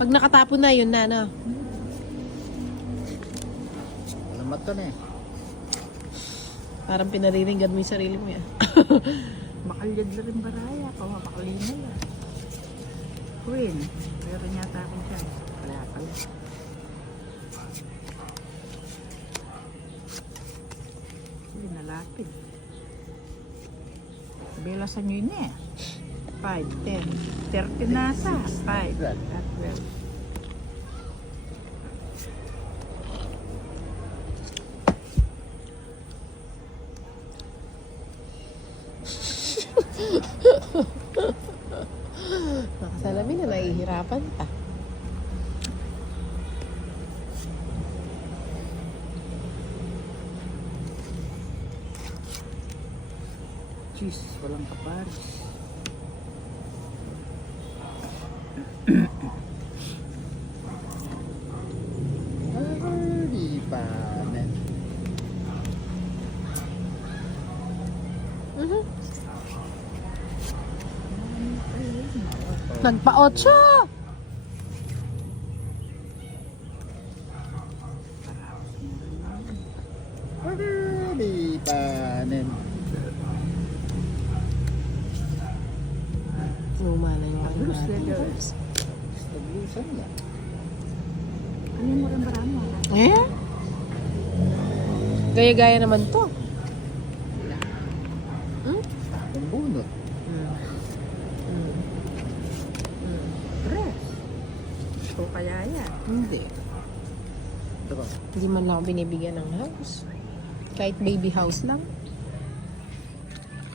Pag nakatapon na, yun na, no? Alamat ka na eh. Parang pinariringgan mo yung sarili mo yan. Makalyad na rin baraya. Makakali na yan. Queen. Pero yata ako dyan. Wala pala. Hindi nalapit. Belasan nyo yun eh. 5, 10. 30 nasa. 5. At 12. Nakasalamin na, nahihirapan ka. Jeez, walang kaparis. Di pa. Nagpa-8! Di panen. Lumala yung ano Bruce natin. Leggers. Stabilisan yan. Ano yung murang barama? Eh? Gaya-gaya naman to. Hmm? Ang bunot. Dress. So kaya yan. Hindi. Ito ba? Hindi man lang ako binibigyan ng house. Kahit baby house lang.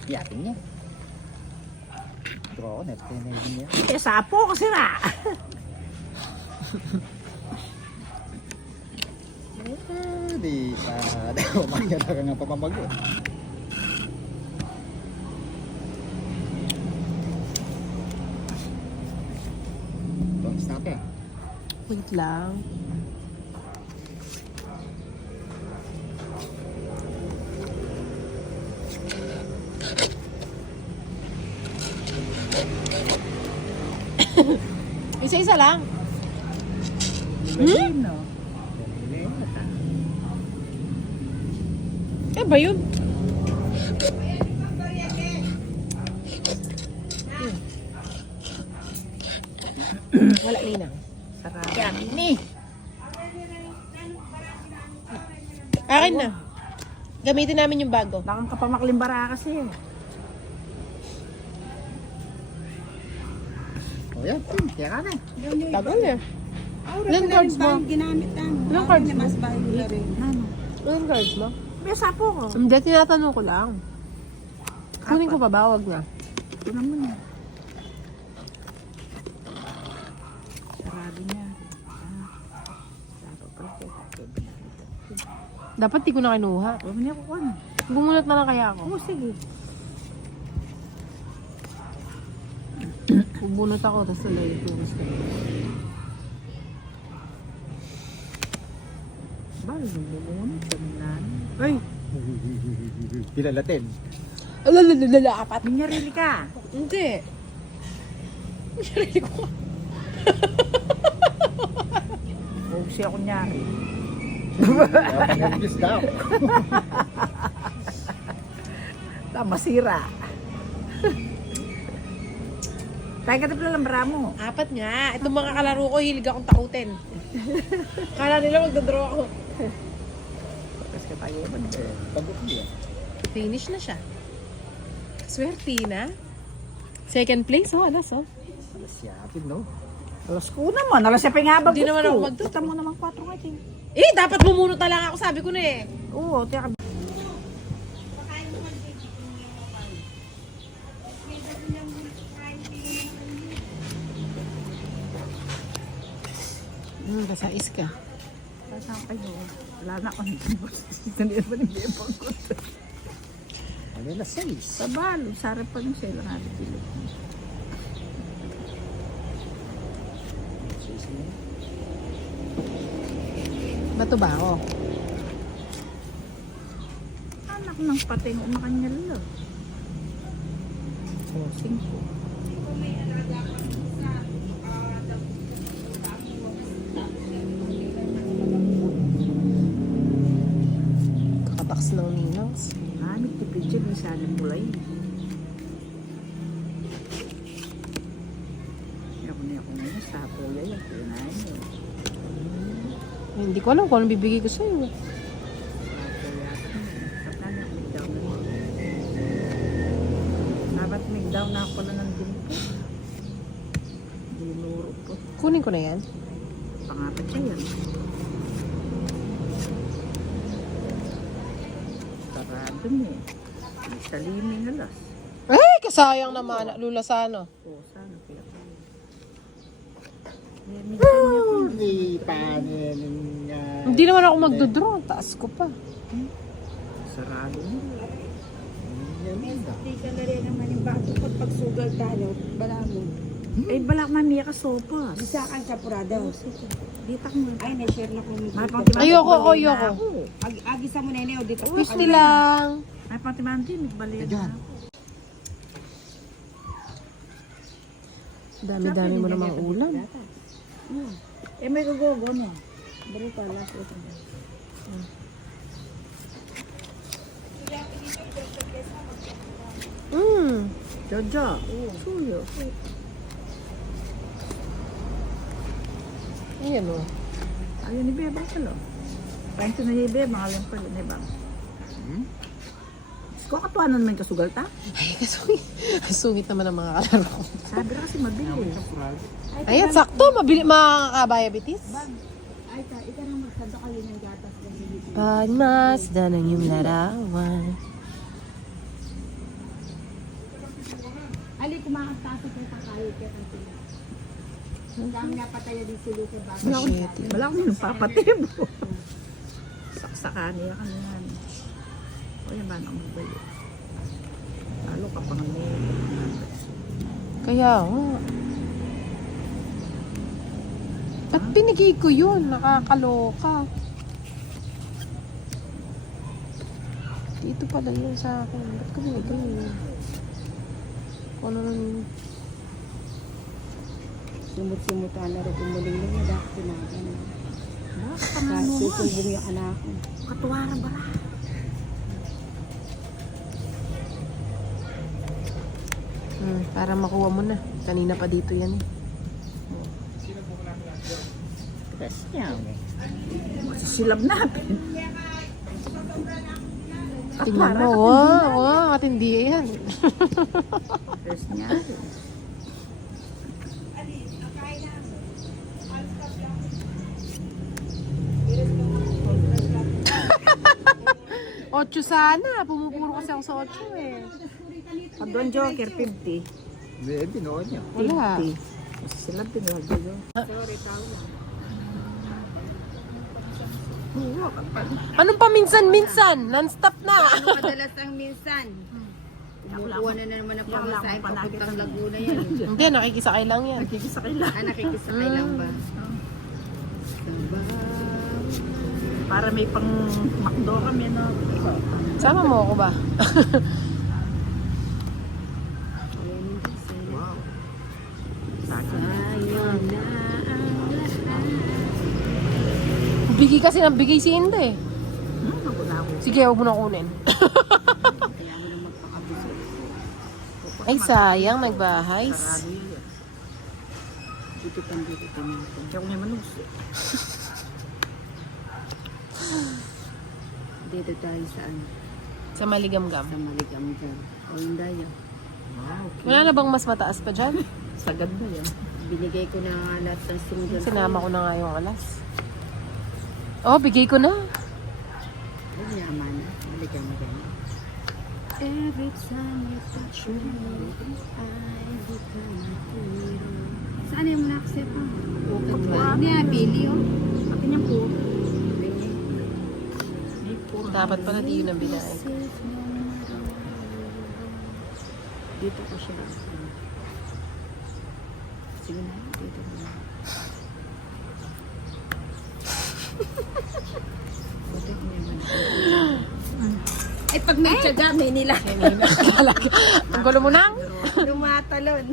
Yakin niya. Ito ako, net-tenagin niya. Eh, sapo kasi na. Di pa. Umaya na ka nga papamago. Don't stop eh. Wait lang. Isa-isa lang. No. Eh ba yun? Wala linang. Sarap. Ni! Akin na. Gamitin namin yung bago. Bakang kapamaklimbara kasi. O yan, kaya ka na. Tagal eh. Ilang cards mo? Ginamit namin. Ilang cards mo? Mas bahay na rin. Ano? Ilang cards mo? May sapo ko. Hindi, tinatanong ko lang. Kunin ko pa ba? Wag na. Ito na muna. Sarado niya. Dapat pala ko. Dapat di ko na kinuha. Huwag niya kukuha na. Bumunot na lang kaya ako. Oo, sige. Bubunot ako, tapos tuloy ko gusto. Bali, bubunot. Kamilan. Ay! Pilalatin. Alalalala, apat. Minyarili ka. Hindi. Sarili ko. Huwag siya kunyari. Nervous daw. Masira. Tayo ka tapos lang mo. Apat nga. Itong mga kalaro ko, hilig akong takutin. Kala nila magdodraw ako. Tapos ka tayo ba? Pagod niya. Finish na siya. Swerte na. Second place, oh, alas, oh. Alas yapin, no? Alas ko naman. Alas siya pingabag. Hindi naman ako magtuto. Kita mo naman 4 nga din. Eh, dapat bumunot na lang ako, sabi ko na eh. Oo, tiyak. Kasais ka. Saan kayo? Wala na ako ng boss. Hindi ba nag-iipag ko? Ano na 6? Sabalo. Sarap pa ng sila natin. Bato ba ako? Anak ng pating umakanyal lang. So, 5. beads. Gamit ni Pichel, may saling pulay. Ako na ako ngayon, sa pulay, ang kinain mo. Hindi ko alam kung anong bibigay ko sa'yo. Dapat may down na ako na ng dinito. Dinuro ko. Kunin ko na yan. Pangapat siya yan. Sarado niya eh. May saliming alas. Eh, kasayang naman. Lula Sano. Oo, sana kaya pa. Minsan niya po. Hindi pa niyan. Hindi naman ako magdodraw. Taas ko pa. Sarado niya. Hindi ka na rin naman yung bato pagsugal tayo, bala mo. Eh, balak na niya ka sopas. Bisa kang sapurado. Dito mo. Ay, na-share na kung Ayoko. Agisa mo nene o dito. Gusto lang. Ay, pati man din, balik na ako. Dami-dami mo namang ulam. Eh, may gugogo no. Bari pala. Ito na. Jojo. Suyo. Ayan o. Ayun ni Beba pala. Kanto na ni Beba, mga lang pala ni Beba. Ko katuanan naman kasugal ta? Ay, sungit naman ang mga kalaro ko. Sabi na kasi mabili. Ayan, sakto. Mabili, makakabaya bitis. Ay, ikaw nang magsado kayo ng gatas. Pagmasdan ang iyong larawan. Ali, kumakastasok na kakayo kaya kang sila. Dami na pataya din sila sa bago. Wala akong nang papatib. Saksakan niya kanyan. O yan ba nang magbalik? Lalo ka pang Kaya nga. Ba't binigay ko yun? Nakakaloka. Dito pala yun sa akin. Ba't ko binigay yun? Ano nun? Sumut-sumutan na rin umuling na niya dahil sinabi na. Bakit ka Kasi nanuhan? susubong yung anak ko. Katuwaran ba? Para makuha mo na. Kanina pa dito yan. Tres niya. Masisilab natin. Tingnan mo. Wow, matindi yan. Tres niya. Ocho sana. Pumupuro kasi ako sa 8 eh. Adon Joker 50. Hindi, binuo niya. Wala. 50. Masisilab din yung Joker. Anong pa minsan-minsan? Non-stop na. Madalas ang minsan. Kumukuha na naman ang pamasahin papuntang Laguna yan. Hindi, nakikisakay lang yan. Nakikisakay lang. Nakikisakay lang ba? Para may pang makdo kami, no? Sama mo ako ba? Wow. Sayang na ang Bigay kasi ng bigay si Inde. Nagunaw. Sige, huwag mo na kunin. kaya mo na magpakabuso. Ay, sayang. Nagbahay. Sarado yun. Dito pang dito natin. Kaya ko niya manus. Dito tayo sa ano? Sa Maligamgam. Sa Maligam dyan. O yung daya. Wow, Wala na bang mas mataas pa dyan? sagad ba yan? Binigay ko na nga lahat ng single. Sinama ko na nga yung alas. Oh, bigay ko na. Ay, yaman na. Maligam dyan. Every time you touch me, I become a hero. Saan yung na-accept mo? Okay ba? Hindi na, Billy, oh. Pati niya po. May po. Dapat pala di yun ang binahay. Dito ko siya. Sige na, dito ko na. Buti ko naman. Ay, pag may tiyaga, may nila. Ang gulo mo nang. Lumatalon.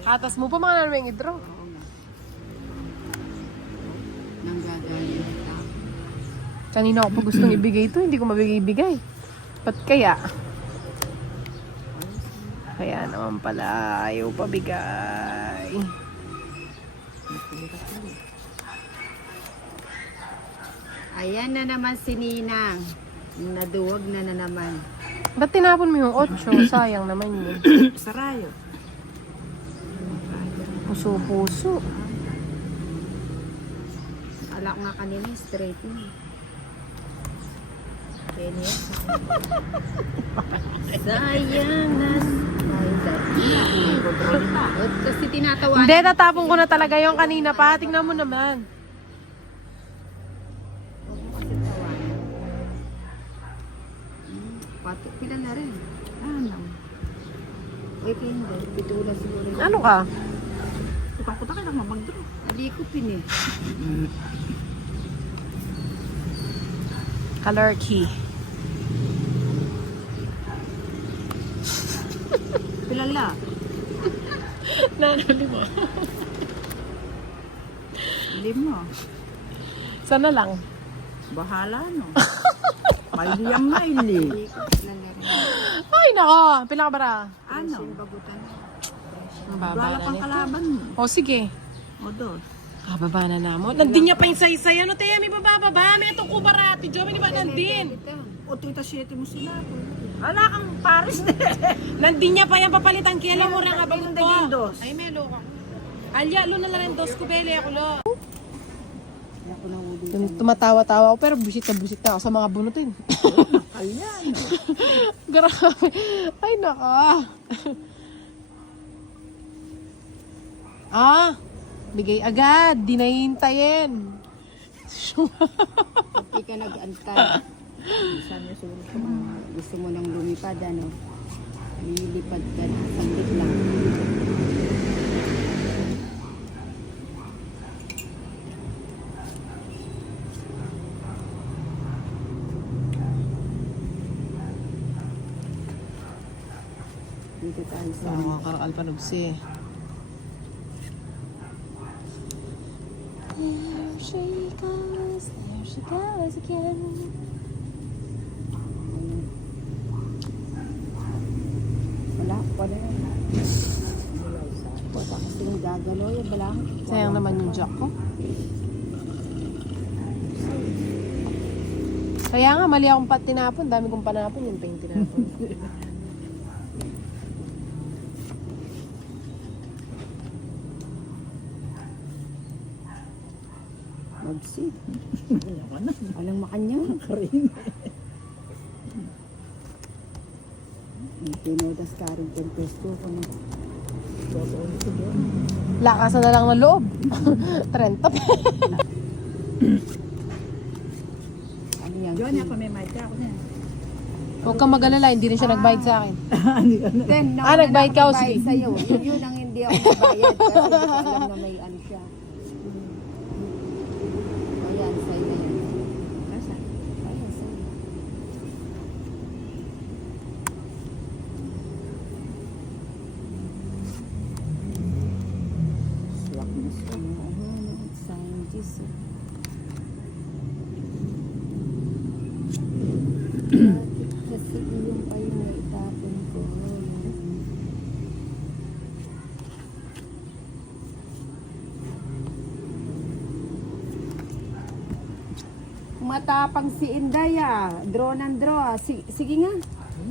Katas mo pa mga namin i-draw. Oo nga. Nang gagaling ang tao. Kanina ako pa gustong ibigay ito. Hindi ko mabigay-bigay. Ba't kaya? Kaya naman pala ayaw pabigay. Ayan na naman si Ninang. Naduwag na naman. Ba't tinapon mo yung 8? Sayang naman yun. Sarayo. Puso-puso. Alak nga kanina, straight na. Kenya. Sayang na. Kasi tinatawanan. Hindi, tatapon ko na talaga yung kanina pa. Tingnan mo naman. Pato, pila na rin. Ano? Wait, hindi. Pitula siguro. Ano ka? Kutang-kutang ka lang mabagdro. Hindi ko pin eh. Color key. Pilala. Nanalo mo. Lima. Sana lang. Bahala no. Mailiyang maili. Hindi ko pila na rin. Ay, nako. Pila ka bara? Ano? Bagutan. Ang baba Wala na pang nito. kalaban mo. O, sige. O dos. Kababa na namo. Nandin niya pa yung saysay. Ano, Teya? May bababa. May itong kubarati. Jo, may di ba nandin? O 37 mo sila. Wala kang pares na. Nandin niya pa yung papalitan. Kaya lang mura nga bagot ko. Naging dos. Ay, melo ka. Alya, lo na lang dos ko. Bele ako lo. Tumatawa-tawa ako. Pero busit na ako sa mga bunutin. Kalyan. Grabe. Ay, naka. Bigay agad. Di nahintayin. Hindi ka nag-antay. Gusto mo nang lumipad, ano? Lilipad ka na. Sandit lang. Dito tayo sa... Mga karakal pa nugsi. There she goes again. Wala yan. Wala kasi yung gagalo, yung balakot. Sayang naman yung jack ko. Kaya nga, mali akong tinapon. Dami kong panapon yung paint tinapon. Magsi. Walang makanya. Pinodas ka rin kung pesto ko na. Lakasan na lang ng loob. 30 pa. Ano yan? Diyan niya pa may mic ako niya. Huwag kang mag-alala, hindi rin siya nagbayad sa akin. Then, nagbayad ka o sige. sa'yo. Yun ang hindi ako nagbayad kasi hindi ko alam na may ano siya. Ayan, sa'yo na yan. Nasa? Ayan, sa'yo. Swak na siya. Scientist. Kasi yung pa yung naitapon ko. Matapang si Inday ah. Draw ng draw ah. Sige nga.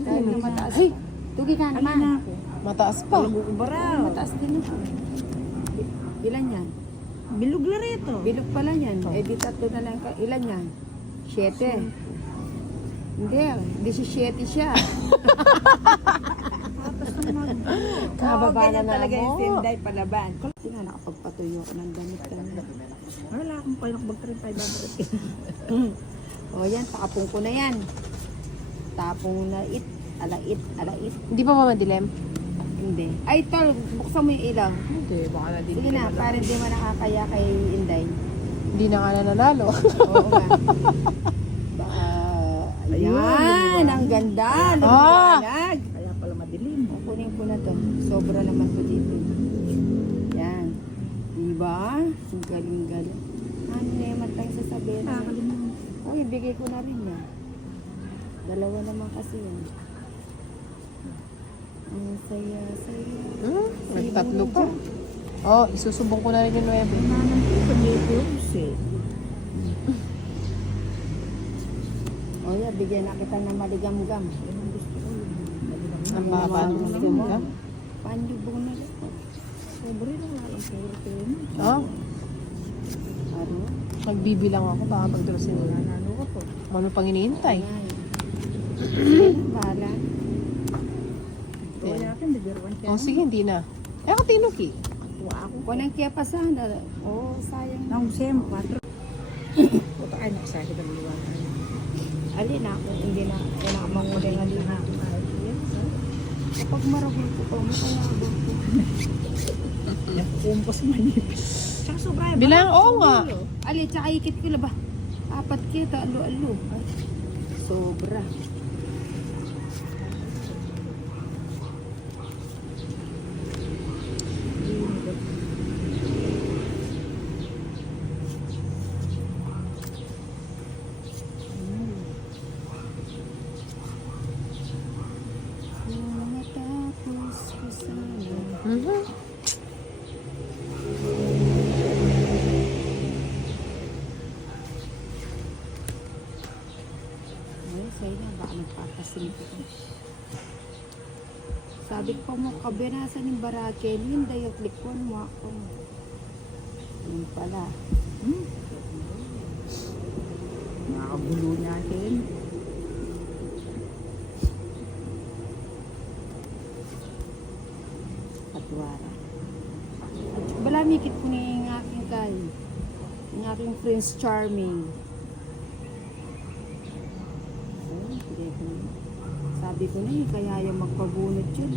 Dahil na mataas. Ay, tugi ka naman. Mataas pa. Ubara. Mataas din na. Ilan yan? Bilog na rito. Bilog pala yan. Eh di tatlo na lang. Ilan yan? 7. Hindi, 17 siya. Kababa na talaga yung mo. Sinday palaban. Kasi nga nakapagpatuyo ko ng damit ka na. Wala akong pinakabag 3,500. O yan, takapong ko na yan. Tapong na alait. Hindi pa ba madilim? Hindi. Ay, tol, buksan mo yung ilaw. Hindi, baka na Sige na, para hindi mo nakakaya kay Inday. Hindi na nga nanalo. Oo nga. Baka, ayan, ang ganda. Lumiwanag. Kaya pala madilim. Kunin ko na to. Sobra naman to dito. Yan. Diba? Ang galing-galing. Ano na yung matang sasabihin na? Nakakalimutan. Oh, ibigay ko na rin yan. Dalawa naman kasi yun. Ang saya-saya. Nagtatlo pa. Oh, isusubong ko na rin yung 9. Nanang ko, pag-iipos eh. O yeah, bigyan na kita ng maligam-gam. Yan ang gusto ko yun. Ang baba ng maligam. Panlubong na lang. Sobre na nga yung pero Oh, Ano? magbibilang ako. Baka pagdrosin mo. nanalo ko po. Ano pang hinihintay? Sige, bahala. Wala akin, nagbiruan siya. Oh, sige, hindi na. Eh, ako tinuki. Tuwa ako. Walang kaya pa sana. Oh, sayang. Nang siyem, 4. Puta ay nakasahid ang liwanag. Alin ako, hindi na. Wala ka manguli nga din ako. Kapag marahol ko pa, makayabang ko. Kumpos manipis. Tsaka sobra. Bilang, oo nga. Ali, tsaka ikit ko ba? 4 kita, alo-alo. Ay, sobra. Matapos ko sana. Mhm. Ay, sa'yo na, baka magpapasing ko. Sabi ko mo, kabinasan ng barakel, yun dayot likon mo ako. Yun pala. Nakabulo natin. Patwara. At balamikit ko ni ng aking kay. Ng aking Prince Charming. Oh, sige ko na. Sabi ko na kaya yung magpabunot yun.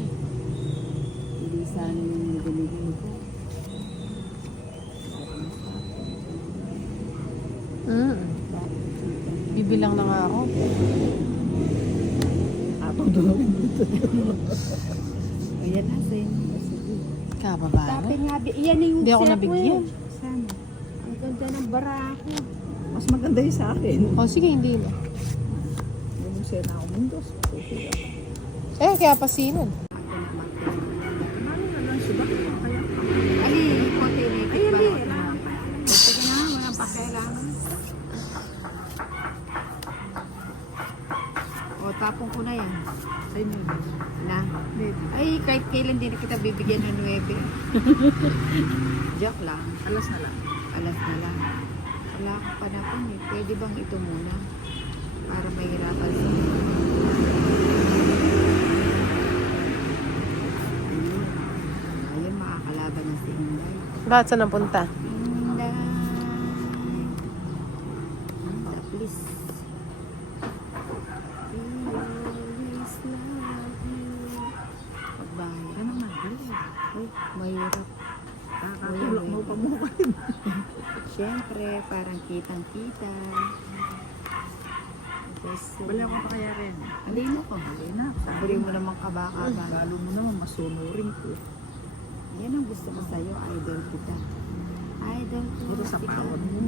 Hindi sana yung binigay ko. Bibilang na nga ako. Atong doon. Ayan na, Sen. Kababa na. Tapos nga, yan yung Hindi ako set ko nabigyan. eh. Sana. Ang ganda ng barako. Mas maganda yung sa akin. Oh, sige, hindi na. Yung sena ako mundos. Okay ako. Eh, kaya pasinan. Mami na lang subak. Kaya Ali, kote na Ay, hindi. Sige na, walang pakailangan. O, tapong ko na yan. sa inyo. Na. Ay, kahit kailan din kita bibigyan ng 9. Joke lang. Alas na lang. Alas na lang. Wala akong panapon eh. Pwede bang ito muna? Para mahirapan sa ayun, makakalaban na si Inday. Bakit saan napunta? Inday. Please. We always love you. Pagbahay. Ano naman? Uy, mahirap. Kakatulak mo pa mo pa rin. Siyempre, parang kitang-kita. Kasi, Bali ako pa kaya rin. hindi mo ko. Hindi na. Huli mo naman kabaka-baka. Lalo mo naman masunurin ko. Yan ang gusto ko sa'yo, idol kita. Idol ko. Puro sa kita. kawan mo.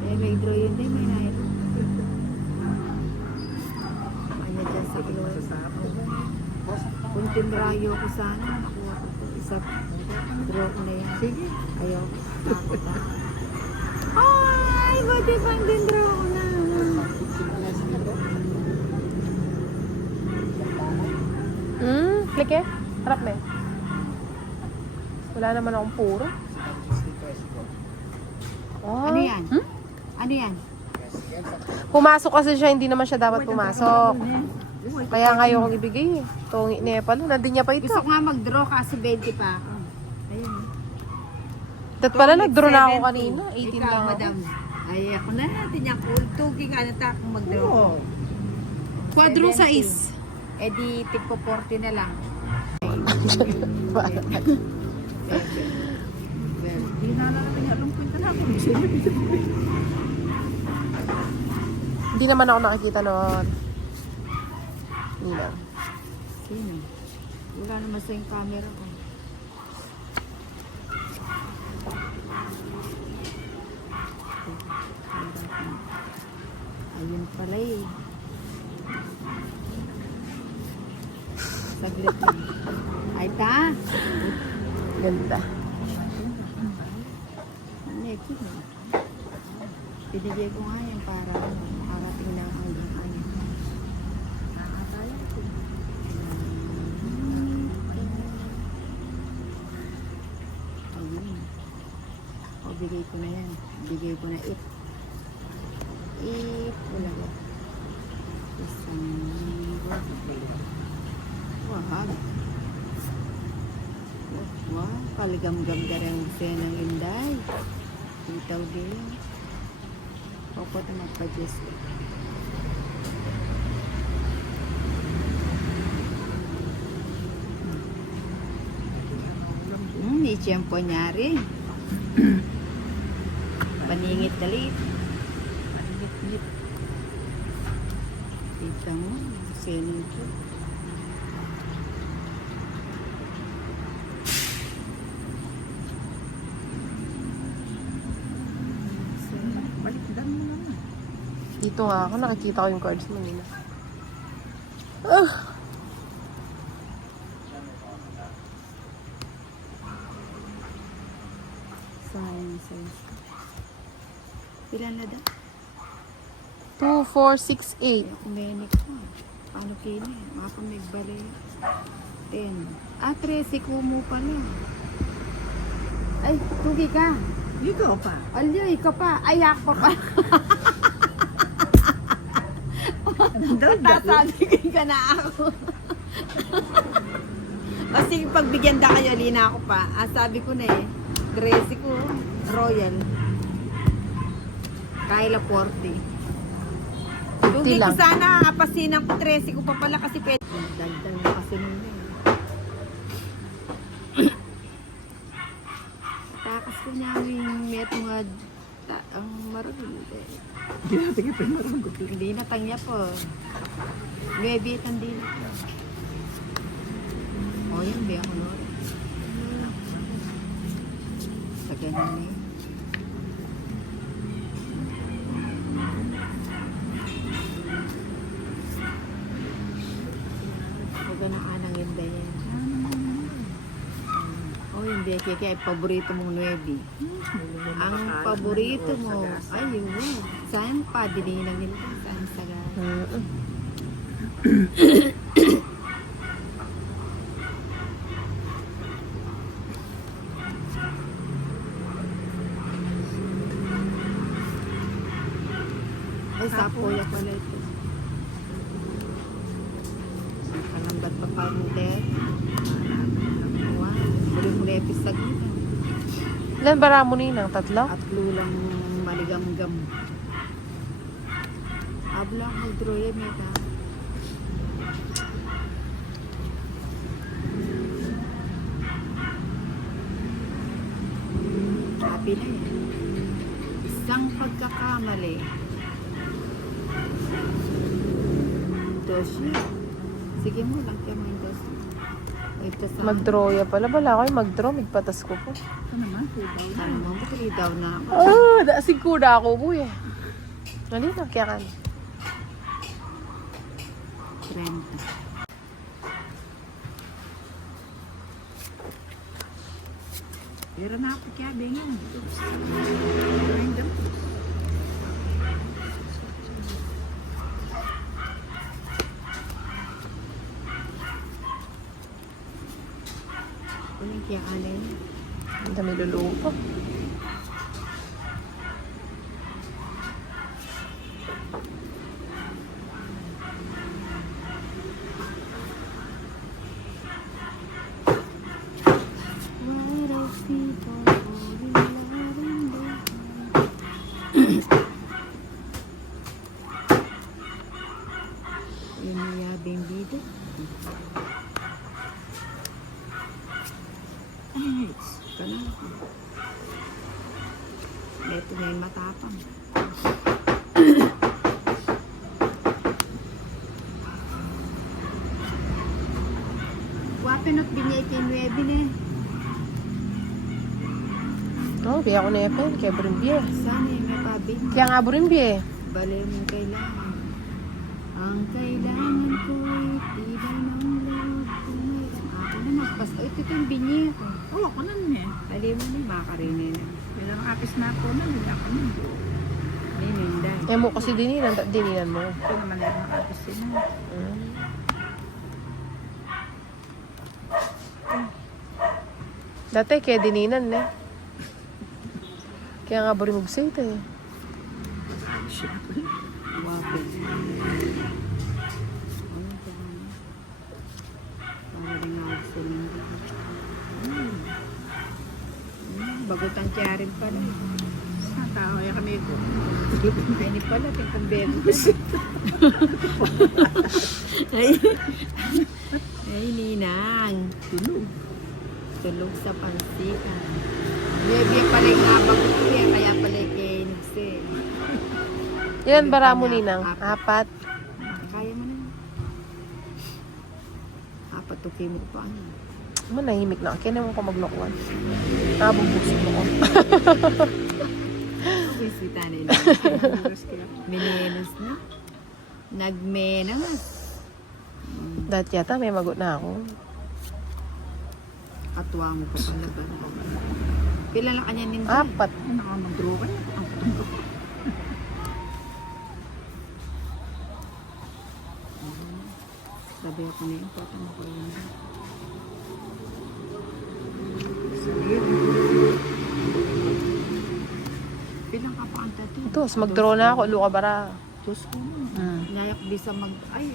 Eh, may draw yun din, may nairo. Ayan dyan sa Sige, Chloe. masasarap. Kung tinrayo ko sana, nakuha ko ito. Isa draw ko na yan. Sige. Ayaw. Takot ako. Ay, buti pang tinraw ko na. Click eh. Harap na eh. Wala naman akong puro. Oh. Ano yan? Hmm? Ano yan? Pumasok kasi siya, hindi naman siya dapat pumasok. Kaya nga yung ibigay eh. Tungi niya pala. Nandun niya pa ito. Gusto ko nga mag-draw kasi 20 pa ako. Ayun. Dat pala nag-draw na ako kanina. 18 Ikaw, lang ako. madam. Ay, ako na natin yan. Tugi nga na akong mag-draw. Oo. Quadrong 70. size. Eh di, tigpo 40 na lang. Hindi na natin alam ko yung talakon. Hindi naman ako nakikita noon. Hindi lang. Sino? Wala naman sa yung camera ko. Ayun pala eh. Saglit lang. Ay, ta. Ganda. Neki. Binigay ko nga yan para makarating lang hanggang ano. Ayun. O, bigay ko na yan. Bigay ko na it. It. Wala ba? Isang wahag. Wow, paligam-gam ka rin siya ng Inday. Itaw din. Opo na magpa-jess. Ni tiyempo niya rin. Paningit dalit. Kita mo, senito. Balikdan mo naman. Dito nga ako, nakikita ko yung cards mo nila. Science. Pilan na da? 2, 4, 6, 8. Kumenik ko. Ano kini? Mga nagbali. 10. 13 kumo pala. Ay, tugi ka. Ikaw pa. Alyo, ikaw pa. Ay, ako pa. Tasabi ka na ako. O sige, pagbigyan da kayo, lina ako pa. Sabi ko na eh. 13 ko. Royal. Kyla 40. Dugi ko lang. sana, kapasinan ko 13 ko pa pala kasi pwede. Dagdag na kasi nila eh. Takas ko niya yung meto nga ang marunong eh. Hindi natin kayo pinaranggot. Hindi na tangya po. Nuevi tandila. O yan, biya ko no. Sa ganyan eh. Huwag na anang yun dahil. O yung biya kaya paborito mong nuevi. Ang paborito mo, ay yun. Saan pa? Dinilang nila. Saan sa gano'n? Ay, sapoya pala ito. Kalambat pa pa mo din. Wow, buli mo lepis sa gita. Ilan bara mo ninang? 3? At lulang maligam-gam. Ablang magdroya meta. Happy na yan. Isang pagkakamali. Doshi. Sige mo lang kaya mo yung doshi. Mag-draw pala. Bala ko yung mag-draw. Magpatas ko po. Ito naman, tubaw na. Ano mo, matali daw na ako. Daasig ko na ako po eh. Nali na, kaya kan. 30. Pero na ako kaya din yun. Kuning kaya kanay. Ang dami lulupo. Yung yabing bida. Ano yun? Kana. Ito na yung matapang. Wapinot binyay kay Nuevi ne. Oh, biya ko na yan. Kaya burimbie. Sana yung may pabin. Kaya nga burimbie. Bali mong kailangan. Ang kailangan ko ay tila ng loob ko. Tapos, ito yung binyi ko. Oo, ako nun eh. Dali mo na, makakarinin na. Bilang apis na ako nun, hindi ako nun. Nininday. Eh mo kasi dininan mo. Ito naman meron ng apis sila. Dati kaya dininan eh. Kaya nga burimog sa ito eh. Wapit. Ano ba? Para rin nga ako sa linggo. Bagutan kaya rin pala. Sa tao, kaya kami ko. Ay, ni pala, tingkang bebo. Ay, ninang. Tulog. Tulog sa pansikan. Bebe pala yung nabang ko kaya pala yung kinig Ilan bara mo ninang? 4. Kaya mo na. 4 to mo pa. Ano? Manahimik na. Kaya naman ko maglokwan. Nabubusog ako. Okay, sweet anay na. Minenos na. Nagmenas. Dati yata may magot na ako. Katuwa mo pa pala ba? Kailan lang kanya ninja? 4. Ano ka, mag-draw ka na? Ang putong ko. Sabi ako na yung pata mo ko yun. Bilang ka pa ang tattoo? Ito, mag-draw na ako. Luka bara. Diyos ko. Nayak bisa mag... Ay,